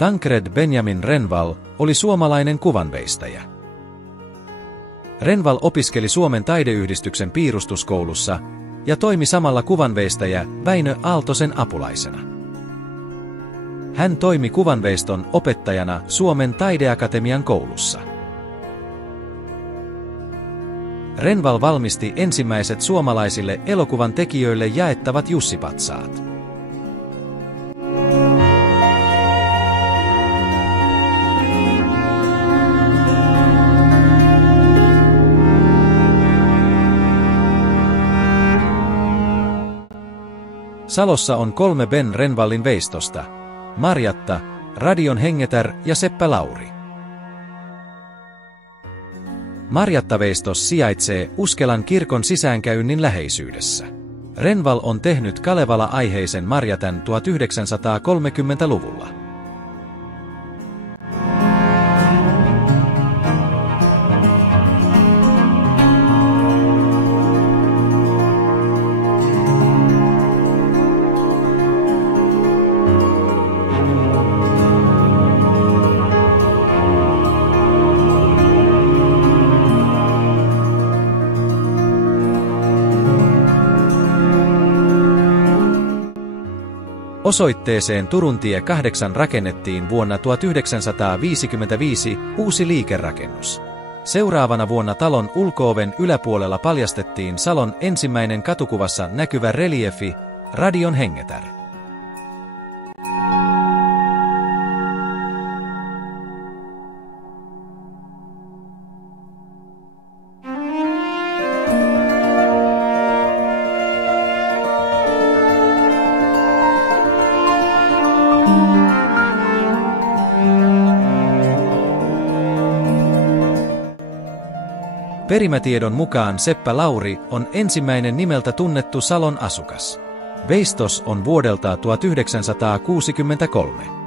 Tancred Benjamin Renvall oli suomalainen kuvanveistäjä. Renvall opiskeli Suomen taideyhdistyksen piirustuskoulussa ja toimi samalla kuvanveistäjä Väinö Aaltosen apulaisena. Hän toimi kuvanveiston opettajana Suomen taideakatemian koulussa. Renvall valmisti ensimmäiset suomalaisille elokuvan tekijöille jaettavat Jussipatsaat. Salossa on 3 Ben Renvallin veistosta: Marjatta, Radion hengetär ja Seppä Lauri. Marjatta-veistos sijaitsee Uskelan kirkon sisäänkäynnin läheisyydessä. Renvall on tehnyt Kalevala-aiheisen Marjatan 1930-luvulla. Osoitteeseen Turuntie 8 rakennettiin vuonna 1955 uusi liikerakennus. Seuraavana vuonna talon ulko-oven yläpuolella paljastettiin Salon ensimmäinen katukuvassa näkyvä reliefi, Radion hengetär. Perimätiedon mukaan Seppä Lauri on ensimmäinen nimeltä tunnettu Salon asukas. Veistos on vuodelta 1963.